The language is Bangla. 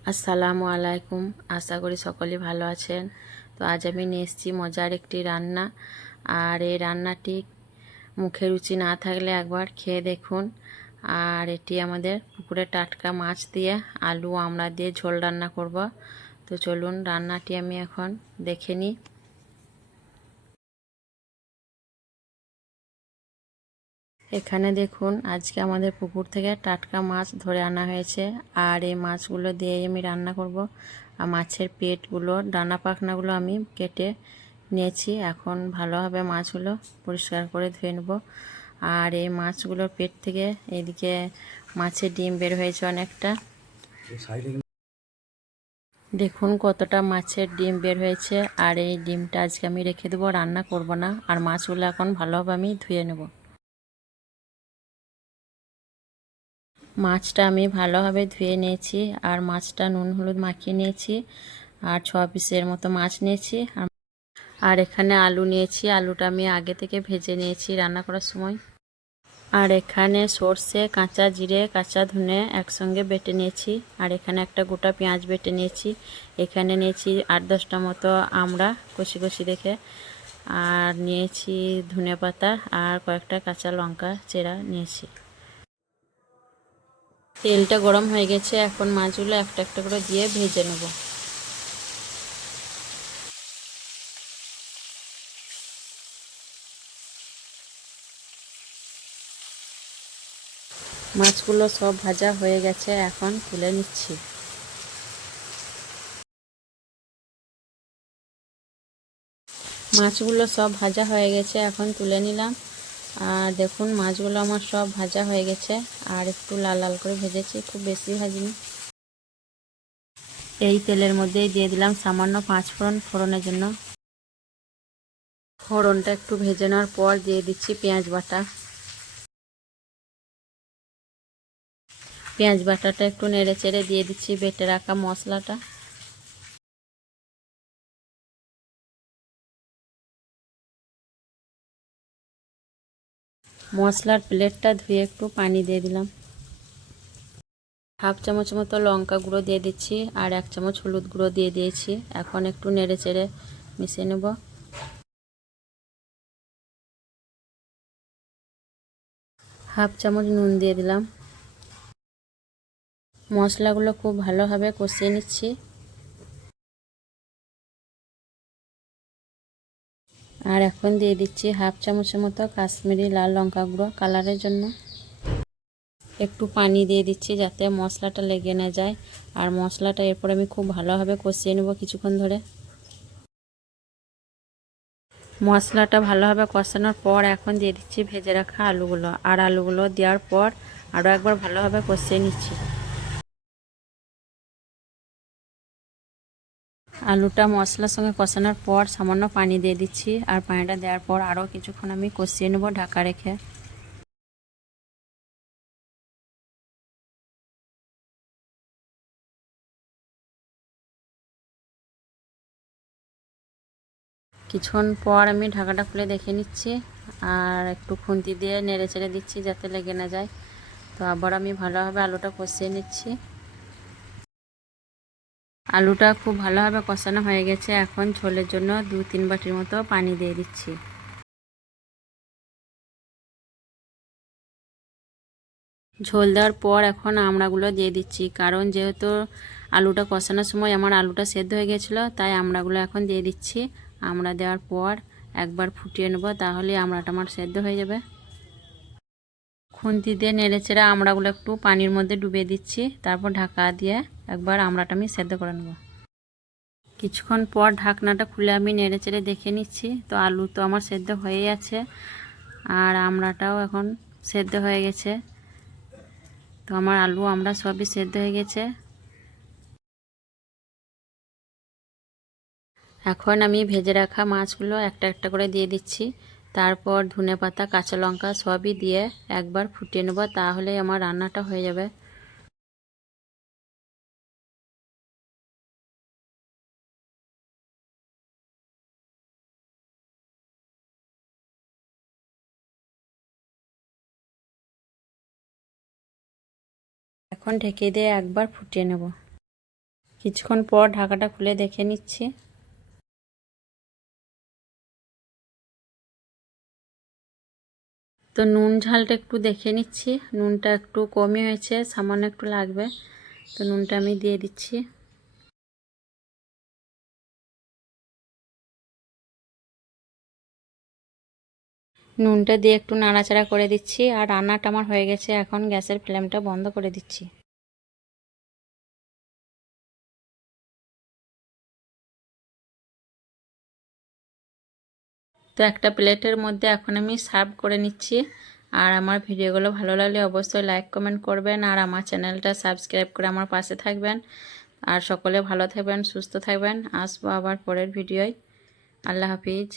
আসসালামু আলাইকুম। আশা করি সকলেই ভালো আছেন। তো আজ আমি নিয়ে এসেছি মজার একটি রান্না। আর এই রান্নাটি মুখে রুচি না থাকলে একবার খেয়ে দেখুন। আর এটি আমাদের পুকুরে টাটকা মাছ দিয়ে আলু আমড়া দিয়ে ঝোল রান্না করব। তো চলুন রান্নাটি আমি এখন দেখে নিই। এখানে দেখুন আজকে আমাদের পুকুর থেকে টাটকা মাছ ধরে আনা হয়েছে। আর এই মাছগুলো দিয়ে আমি রান্না করব। আর মাছের পেটগুলো ডানা পাখনাগুলো আমি কেটে নিয়েছি। এখন ভালোভাবে মাছগুলো পরিষ্কার করে ধুয়ে নেব। আর এই মাছগুলোর পেট থেকে এদিকে মাছের ডিম বের হয়েছে অনেকটা। দেখুন কতটা মাছের ডিম বের হয়েছে। আর এই ডিমটা আজকে আমি রেখে দেবো, রান্না করব না। আর মাছগুলো এখন ভালোভাবে আমি ধুয়ে নেব। মাছটা আমি ভালোভাবে ধুয়ে নিয়েছি। আর মাছটা নুন হলুদ মাখিয়ে নিয়েছি। আর 6 পিসের মতো মাছ নিয়েছি। আর এখানে আলু নিয়েছি। আলুটা আমি আগে থেকে ভেজে নিয়েছি রান্না করার সময়। আর এখানে সর্ষে, কাঁচা জিরে, কাঁচা ধনে একসঙ্গে বেটে নিয়েছি। আর এখানে একটা গোটা পেঁয়াজ বেটে নিয়েছি। এখানে নিয়েছি 8-10টা মতো আমড়া কষি কষি দেখে। আর নিয়েছি ধনে পাতা আর কয়েকটা কাঁচা লঙ্কা চেরা নিয়েছি। তেলটা গরম হয়ে গেছে। এখন মাছগুলো একটা একটা করে দিয়ে ভেজে নেব। মাছগুলো সব ভাজা হয়ে গেছে, এখন তুলে নিচ্ছি। মাছগুলো সব ভাজা হয়ে গেছে, এখন তুলে নিলাম। আর দেখুন মাছগুলো আমার সব ভাজা হয়ে গেছে। আর একটু লাল লাল করে ভেজেছি, খুব বেশি ভাজিনি। এই তেলের মধ্যেই দিয়ে দিলাম সামান্য 5 ফোড়ন, ফোড়নের জন্য। ফোড়নটা একটু ভেজে নেওয়ার পর দিয়ে দিচ্ছি পেঁয়াজ বাটা। পেঁয়াজ বাটাটা একটু নেড়ে চেড়ে দিয়ে দিচ্ছি বেটে রাখা মশলাটা। মশলার প্লেটটা ধুয়ে একটু পানি দিয়ে দিলাম। হাফ চামচ মতো লঙ্কা গুঁড়ো দিয়ে দিচ্ছি। আর 1 চামচ হলুদ গুঁড়ো দিয়ে দিয়েছি। এখন একটু নেড়ে চেড়ে মিশিয়ে নেব। হাফ চামচ নুন দিয়ে দিলাম। মশলাগুলো খুব ভালোভাবে কষিয়ে নিচ্ছি। আর এখন দিয়ে দিচ্ছি হাফ চামচের মতো কাশ্মীরি লাল লঙ্কা গুঁড়ো কালারের জন্য। একটু পানি দিয়ে দিচ্ছি যাতে মশলাটা লেগে না যায়। আর মশলাটা এরপর আমি খুব ভালোভাবে কষিয়ে নেব কিছুক্ষণ ধরে। মশলাটা ভালোভাবে কষানোর পর এখন দিয়ে দিচ্ছি ভেজে রাখা আলুগুলো। আর আলুগুলো দেওয়ার পর আরও একবার ভালোভাবে কষিয়ে নিচ্ছি। আলুটা মশলার সঙ্গে কষানোর পর সামান্য পানি দিয়ে দিচ্ছি। আর পানিটা দেওয়ার পর আরও কিছুক্ষণ আমি কষিয়ে নেব ঢাকা রেখে। কিছুক্ষণ পর আমি ঢাকাটা খুলে দেখে নিচ্ছি। আর একটু খুন্তি দিয়ে নেড়ে চেড়ে দিচ্ছি যাতে লেগে না যায়। তো আবার আমি ভালোভাবে আলুটা কষিয়ে নিচ্ছি। আলুটা খুব ভালোভাবে কষানো হয়ে গেছে। এখন ঝোলের জন্য 2-3 বাটির মতো পানি দিয়ে দিচ্ছি। ঝোল দেওয়ার পর এখন আমড়াগুলো দিয়ে দিচ্ছি। কারণ যেহেতু আলুটা কষানোর সময় আমার আলুটা সেদ্ধ হয়ে গেছিলো, তাই আমড়াগুলো এখন দিয়ে দিচ্ছি। আমড়া দেওয়ার পর একবার ফুটিয়ে নেব, তাহলে আমড়াটা আমার সেদ্ধ হয়ে যাবে। খুন্তি দিয়ে নেড়েচেড়ে আমড়াগুলো একটু পানির মধ্যে ডুবিয়ে দিচ্ছি। তারপর ঢাকা দিয়ে একবার আমড়াটা আমি সেদ্ধ করে নেব। কিছুক্ষণ পর ঢাকনাটা খুলে আমি নেড়েচেড়ে দেখে নিচ্ছি। তো আলু তো আমার সেদ্ধ হয়েই আছে। আর আমড়াটাও এখন সেদ্ধ হয়ে গেছে। তো আমার আলু আমড়া সবই সেদ্ধ হয়ে গেছে। এখন আমি ভেজে রাখা মাছগুলো একটা একটা করে দিয়ে দিচ্ছি। তারপর ধনেপাতা, কাঁচা লঙ্কা সবই দিয়ে একবার ফুটিয়ে নেব, তাহলেই আমার রান্নাটা হয়ে যাবে। এখন ঢেকে দিয়ে একবার ফুটিয়ে নেব। কিছুক্ষণ পর ঢাকাটা খুলে দেখে নিচ্ছি। তো নুন ঝালটা একটু দেখে নিচ্ছি, নুনটা একটু কমই হয়েছে, সামান্য একটু লাগবে, তো নুনটা আমি দিয়ে দিচ্ছি। নুনটা দিয়ে একটু নাড়াচাড়া করে দিচ্ছি, আর রান্নাটা আমার হয়ে গেছে। এখন গ্যাসের ফ্লেমটা বন্ধ করে দিচ্ছি। তো একটা প্লেটের মধ্যে এখন আমি সার্ভ করে নিচ্ছি। আর আমার ভিডিওগুলো ভালো লাগলে অবশ্যই লাইক কমেন্ট করবেন, আর আমার চ্যানেলটা সাবস্ক্রাইব করে আমার পাশে থাকবেন। আর সকলে ভালো থাকবেন, সুস্থ থাকবেন। আসবো আবার পরের ভিডিওয়। আল্লাহ হাফিজ।